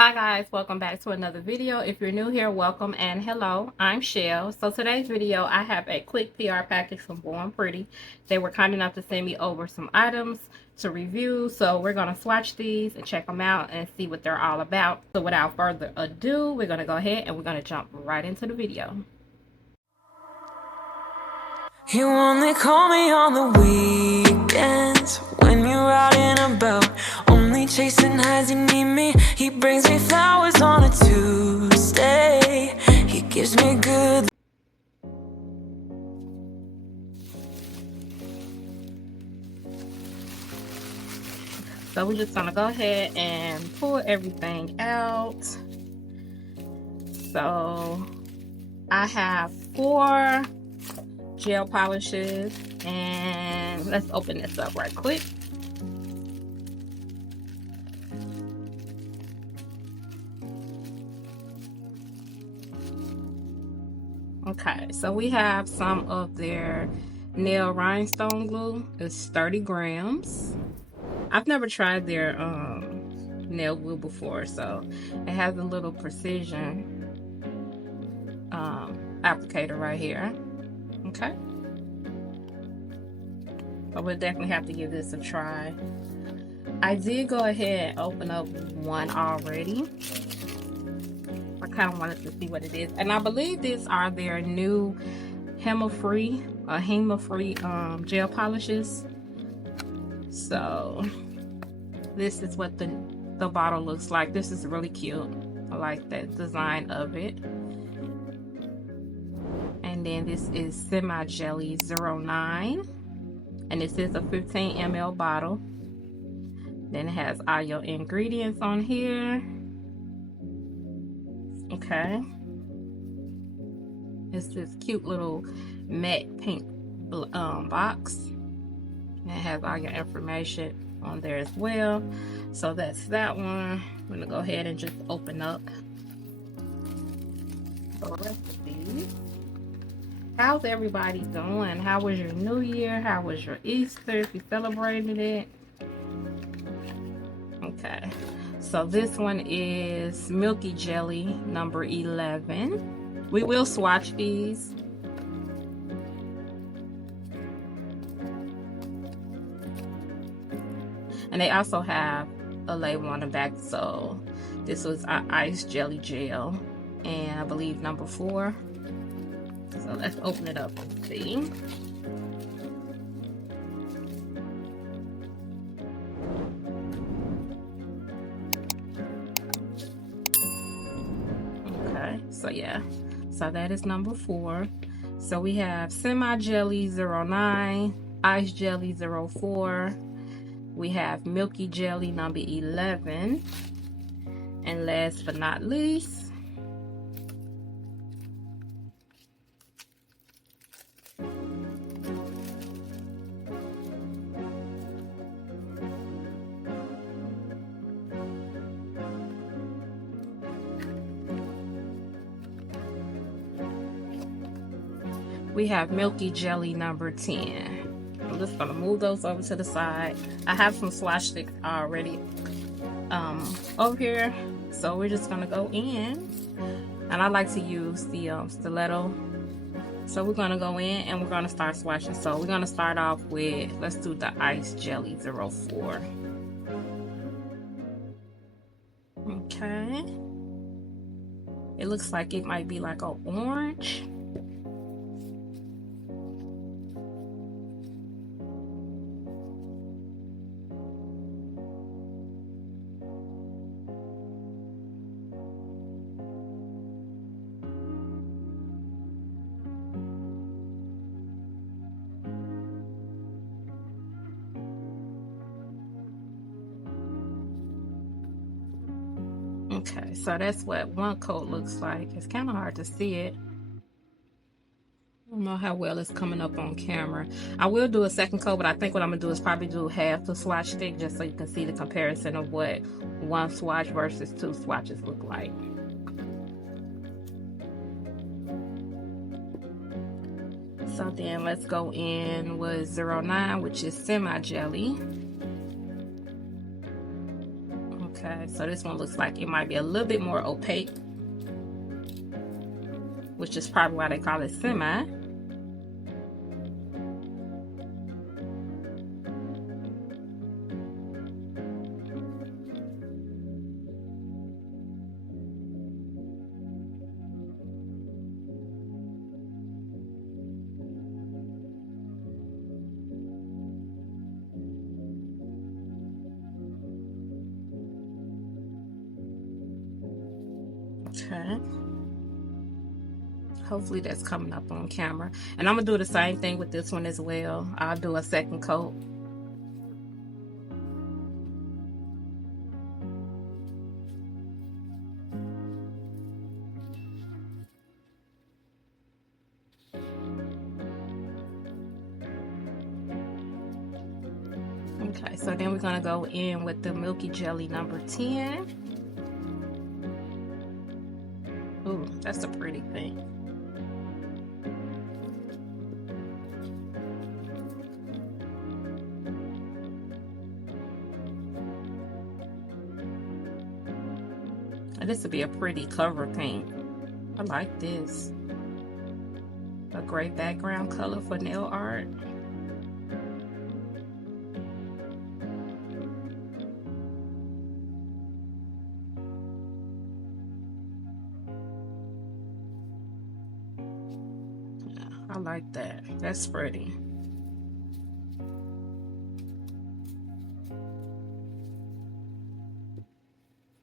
Hi guys, welcome back to another video. If you're new here, welcome and hello, I'm Shell. So today's video, I have a quick PR package from BuriBuri. They were kind enough to send me over some items to review. So we're going to swatch these and check them out and see what they're all about. So without further ado, we're going to go ahead and we're going to jump right into the video. You only call me on the weekends when you're out and about, only chasing highs. You need me. He brings me flowers on a Tuesday. He gives me good. So we're just gonna go ahead and pull everything out. So I have 4 gel polishes, and let's open this up right quick. Okay, so we have some of their nail rhinestone glue. It's 30 grams. I've never tried their nail glue before, so it has a little precision applicator right here. Okay, but we'll definitely have to give this a try. I did go ahead and open up one already. I kind of wanted to see what it is, and I believe these are their new Hema free gel polishes. So this is what the bottle looks like. This is really cute. I like that design of it. And then this is Semi Jelly 09, and this is a 15 ml bottle. Then it has all your ingredients on here. Okay, it's this cute little matte pink box. It has all your information on there as well. So that's that one. I'm gonna go ahead and just open up the rest of these. How's everybody doing? How was your New Year? How was your Easter, if you celebrated it? Okay, so this one is Milky Jelly number 11. We will swatch these. And they also have a label on the back. So this was Ice Jelly Gel, and I believe number 4. So let's open it up and see. Okay, so yeah, so that is number 4. So we have Semi Jelly 09, Ice Jelly 04. We have Milky Jelly number 11, and last but not least, we have Milky Jelly number 10. I'm just gonna move those over to the side. I have some swatch sticks already over here, so we're just gonna go in, and I like to use the stiletto. So we're gonna go in and we're gonna start swatching. So we're gonna start off with, let's do the Ice Jelly 04. Okay, it looks like it might be like an orange. Okay, so that's what one coat looks like. It's kind of hard to see it. I don't know how well it's coming up on camera. I will do a second coat, but I think what I'm gonna do is probably do half the swatch stick, just so you can see the comparison of what one swatch versus 2 swatches look like. So then let's go in with 09, which is Semi Jelly. Okay, so this one looks like it might be a little bit more opaque, which is probably why they call it semi. Okay. Hopefully that's coming up on camera. And I'm gonna do the same thing with this one as well. I'll do a second coat. Okay, so then we're gonna go in with the Milky Jelly number 10. Ooh, that's a pretty thing. This would be a pretty cover paint. I like this. A gray background color for nail art. I like that. That's pretty.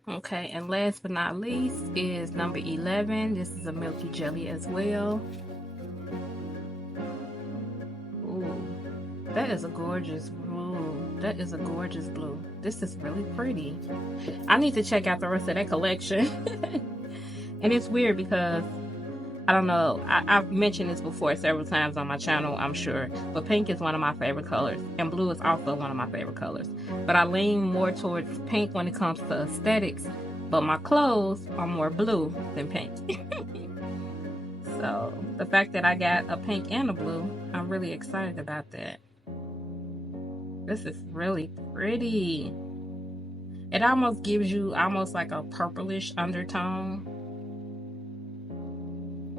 Okay, and last but not least is number 11. This is a Milky Jelly as well. Ooh, that is a gorgeous blue. That is a gorgeous blue. This is really pretty. I need to check out the rest of that collection. And it's weird because, I don't know, I've mentioned this before several times on my channel, I'm sure, but pink is one of my favorite colors, and blue is also one of my favorite colors. But I lean more towards pink when it comes to aesthetics, but my clothes are more blue than pink. So the fact that I got a pink and a blue, I'm really excited about that. This is really pretty. It almost gives you almost like a purplish undertone.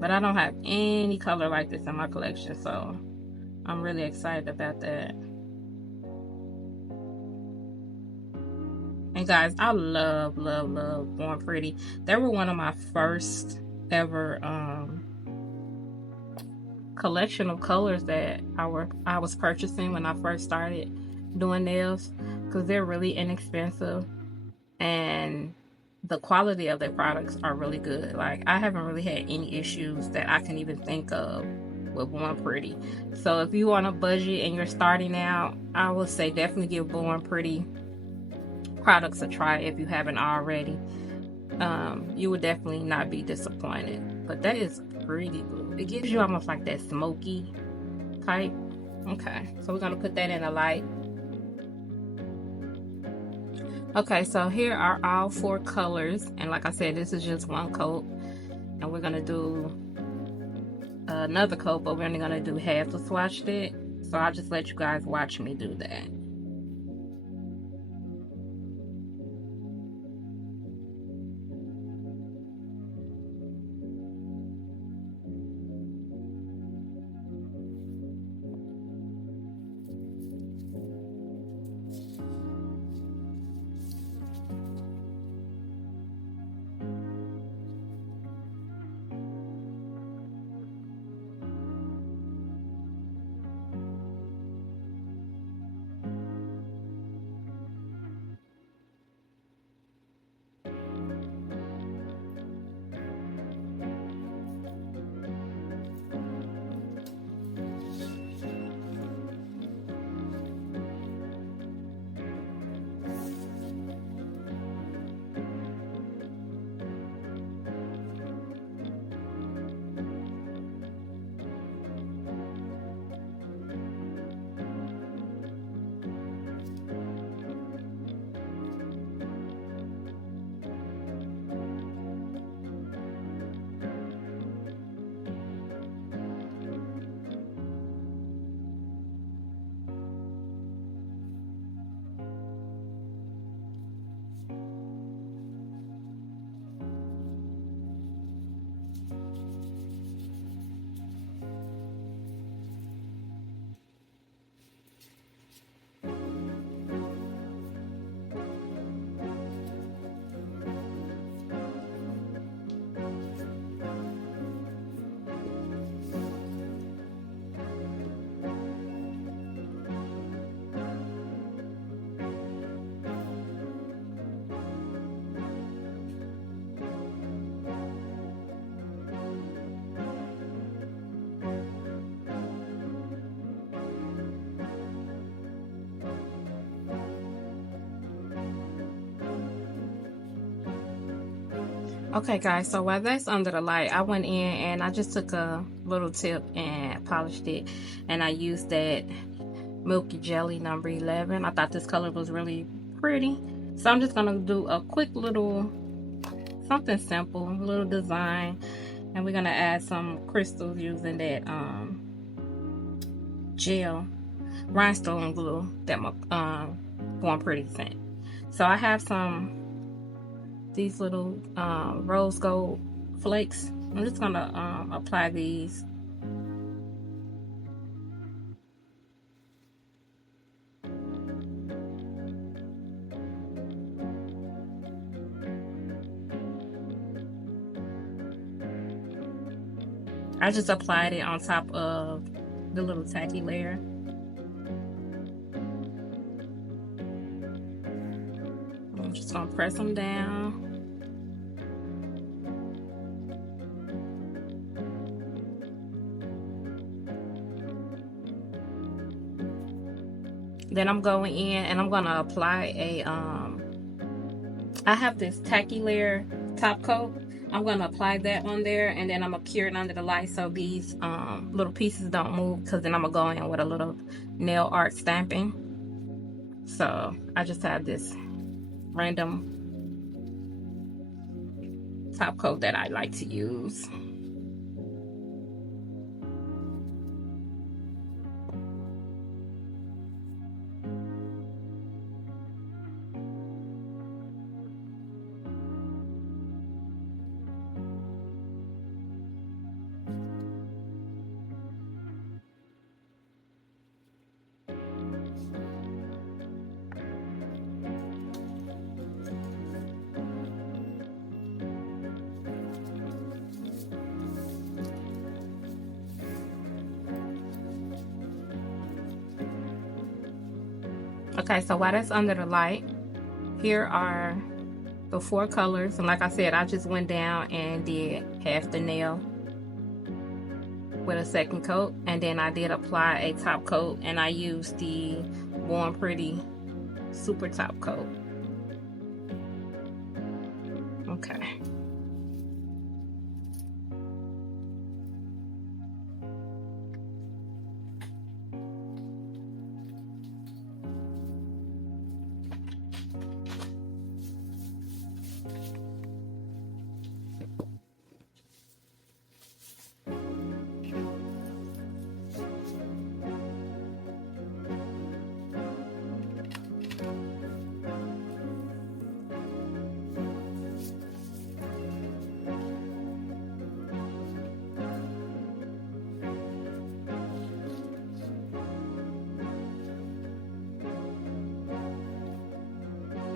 But I don't have any color like this in my collection, so I'm really excited about that. And guys, I love Born Pretty. They were one of my first ever collection of colors that I was purchasing when I first started doing nails, because they're really inexpensive and the quality of their products are really good. Like, I haven't really had any issues that I can even think of with Born Pretty. So if you on a budget and you're starting out, I would say definitely give Born Pretty products a try if you haven't already. You would definitely not be disappointed. But that is pretty blue. It gives you almost like that smoky type. Okay, so we're gonna put that in the light. Okay, so here are all 4 colors, and like I said, this is just one coat, and we're gonna do another coat, but we're only gonna do half the swatch stick, so I'll just let you guys watch me do that. Okay guys, so while that's under the light, I went in and I just took a little tip and polished it, and I used that Milky Jelly number 11. I thought this color was really pretty, so I'm just gonna do a quick little something simple, a little design, and we're gonna add some crystals using that gel rhinestone glue that my Born Pretty sent. So I have these little rose gold flakes. I'm just gonna apply these. I just applied it on top of the little tacky layer. I'm just gonna press them down. Then I'm going in and I'm gonna apply a I have this tacky layer top coat. I'm gonna apply that on there, and then I'm gonna cure it under the light so these little pieces don't move, because then I'm gonna go in with a little nail art stamping. So I just have this random top coat that I like to use. Okay, so while that's under the light, here are the 4 colors, and like I said, I just went down and did half the nail with a second coat, and then I did apply a top coat, and I used the Born Pretty super top coat. Okay.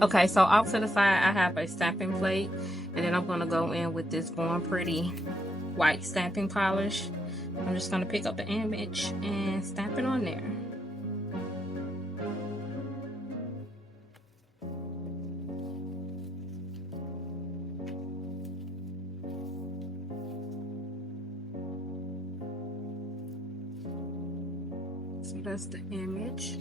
Okay, so off to the side, I have a stamping plate, and then I'm gonna go in with this Born Pretty white stamping polish. I'm just gonna pick up the image and stamp it on there. So that's the image.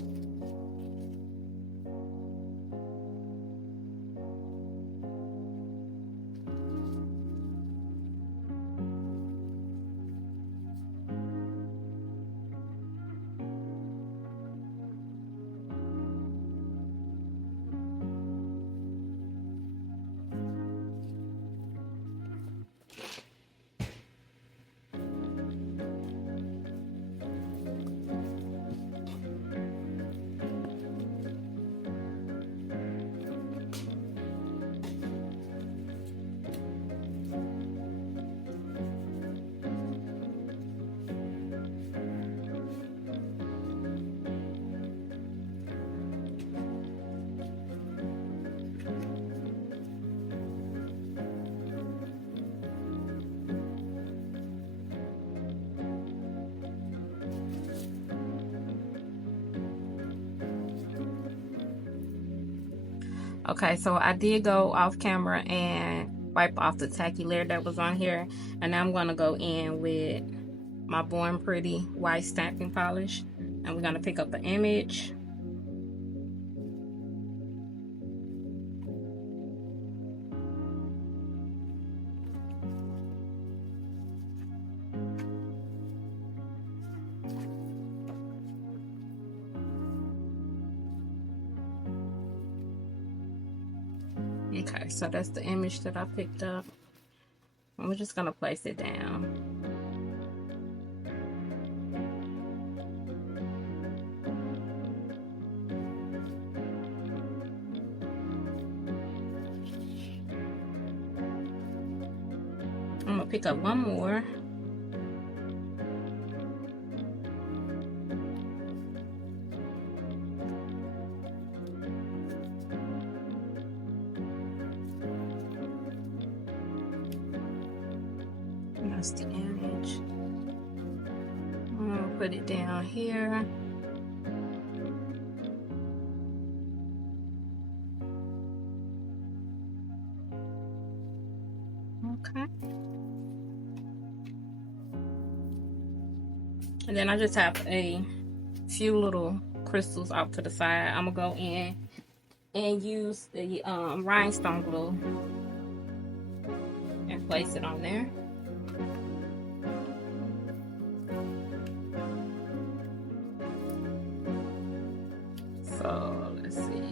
Okay, so I did go off camera and wipe off the tacky layer that was on here, and now I'm gonna go in with my Born Pretty white stamping polish, and we're gonna pick up an image. So that's the image that I picked up. And we're just gonna place it down. I'm gonna pick up one more. That's the image. I'm gonna put it down here. Okay. And then I just have a few little crystals off to the side. I'm gonna go in and use the rhinestone glue and place it on there. So let's see.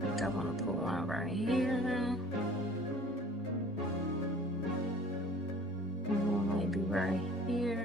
I think I want to put one right here. One maybe right here.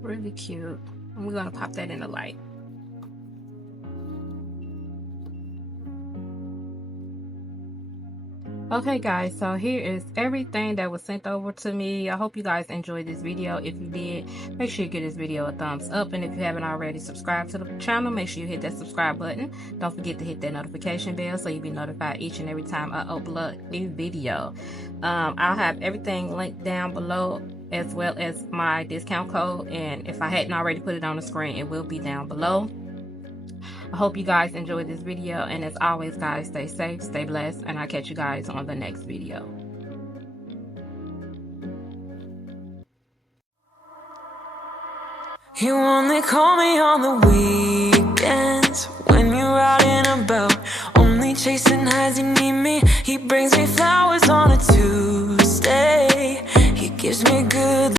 Really cute. And we're gonna pop that in the light. Okay guys, so here is everything that was sent over to me. I hope you guys enjoyed this video. If you did, make sure you give this video a thumbs up, and if you haven't already subscribed to the channel, make sure you hit that subscribe button. Don't forget to hit that notification bell so you'll be notified each and every time I upload a new video. I'll have everything linked down below, as well as my discount code, and if I hadn't already put it on the screen, it will be down below. I hope you guys enjoyed this video, and as always guys, stay safe, stay blessed, and I'll catch you guys on the next video. You only call me on the weekends when you're out and about, only chasing highs. You need me. He brings me flowers on a Tuesday. He gives me good